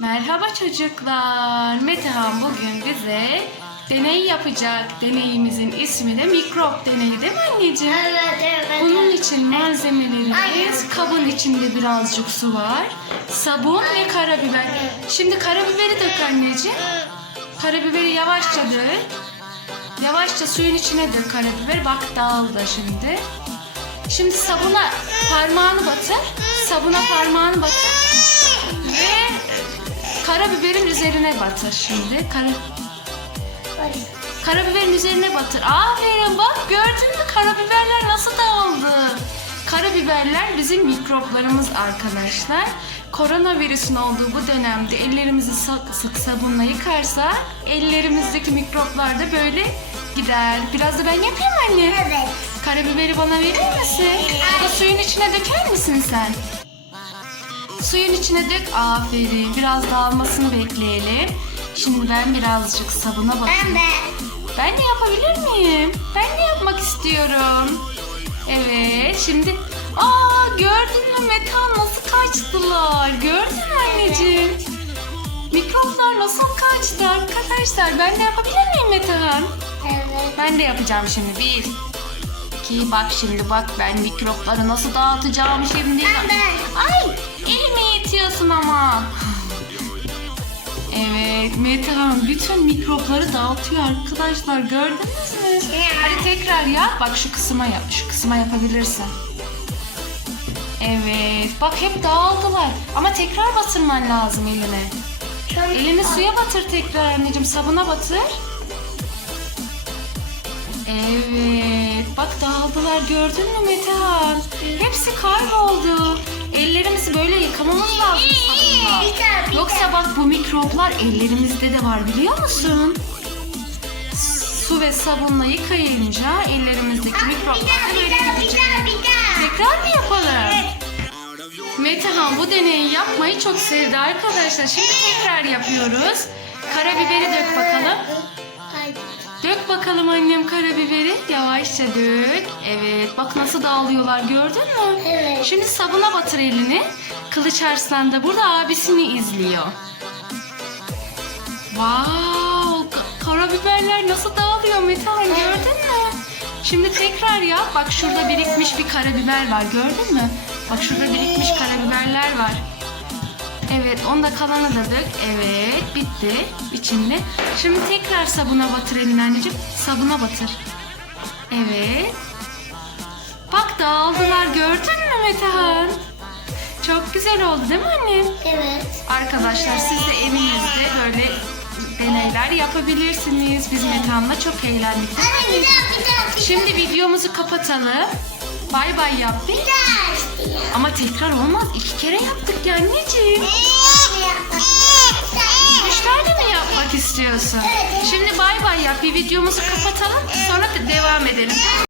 Merhaba çocuklar. Metehan bugün bize deney yapacak. Deneyimizin ismi de mikrop deneyi değil mi anneciğim? Evet evet. Bunun için malzemelerimiz kabın içinde birazcık su var. Sabun ve karabiber. Şimdi karabiberi dök anneciğim. Karabiberi yavaşça dök. Yavaşça suyun içine dök karabiber. Bak dağıldı şimdi. Şimdi sabuna parmağını batır. Sabuna parmağını batır. Ve karabiberin üzerine batır şimdi. Kara, karabiberin üzerine batır. Aferin bak gördün mü karabiberler nasıl dağıldı. Karabiberler bizim mikroplarımız arkadaşlar. Koronavirüsün olduğu bu dönemde ellerimizi sık sabunla yıkarsa ellerimizdeki mikroplar da böyle gider. Biraz da ben yapayım anne. Evet. Karabiberi bana verir misin? Da suyun içine döker misin sen? Suyun içine dök. Aferin. Biraz dağılmasını bekleyelim. Şimdi ben birazcık sabuna Ben bakayım. de. Ben de yapabilir miyim? Ben de yapmak istiyorum. Evet. Şimdi Aa gördün mü Metehan nasıl kaçtılar? Gördün mü anneciğim? Mikroplar nasıl kaçtı arkadaşlar? Ben de yapabilir miyim Metehan? Evet. Ben de yapacağım şimdi. Bir, iki, bak şimdi bak ben mikropları nasıl dağıtacağım şimdi. Ben de. Ay elime itiyorsun ama. Evet Metehan bütün mikropları dağıtıyor arkadaşlar gördünüz mü? Hadi tekrar yap. Bak şu kısma yap. Şu kısma yapabilirsin. Evet. Bak hep dağıldılar. Ama tekrar batırman lazım eline. Elini suya batır tekrar anneciğim. Sabuna batır. Evet. Bak dağıldılar gördün mü Metehan? Hepsi kayboldu. Ellerimizi böyle yıkamamız lazım bir Yoksa bak bu mikroplar ellerimizde de var biliyor musun? Su ve sabunla yıkayınca ellerimizdeki mikroplar da böyle gidecek. Tekrar mı yapalım? Metehan bu deneyi yapmayı çok sevdi arkadaşlar. Şimdi tekrar yapıyoruz. Karabiberi dök bakalım. Dök bakalım annem karabiberi. Yavaşça dök. Evet bak nasıl dağılıyorlar gördün mü? Evet. Şimdi sabuna batır elini. Kılıç Arslan da burada abisini izliyor. Wow, ka- karabiberler nasıl dağılıyor Metehan gördün mü? Şimdi tekrar yap. Bak şurada birikmiş bir karabiber var gördün mü? Bak şurada birikmiş karabiberler var. Evet, onda kalanı da dök. Evet, bitti içinde. Şimdi tekrar sabuna batır elini anneciğim. Sabuna batır. Evet. Bak dağıldılar gördün mü Metehan? Çok güzel oldu değil mi annem? Evet. Arkadaşlar siz de evinizde böyle deneyler yapabilirsiniz. Biz Metehan'la çok eğlendik. Şimdi videomuzu kapatalım. Bay bay yap bir. daha. Ama tekrar olmaz. İki kere yaptık ya anneciğim. Üç tane mi yapmak istiyorsun? Şimdi bay bay yap. Bir videomuzu kapatalım. Sonra da devam edelim.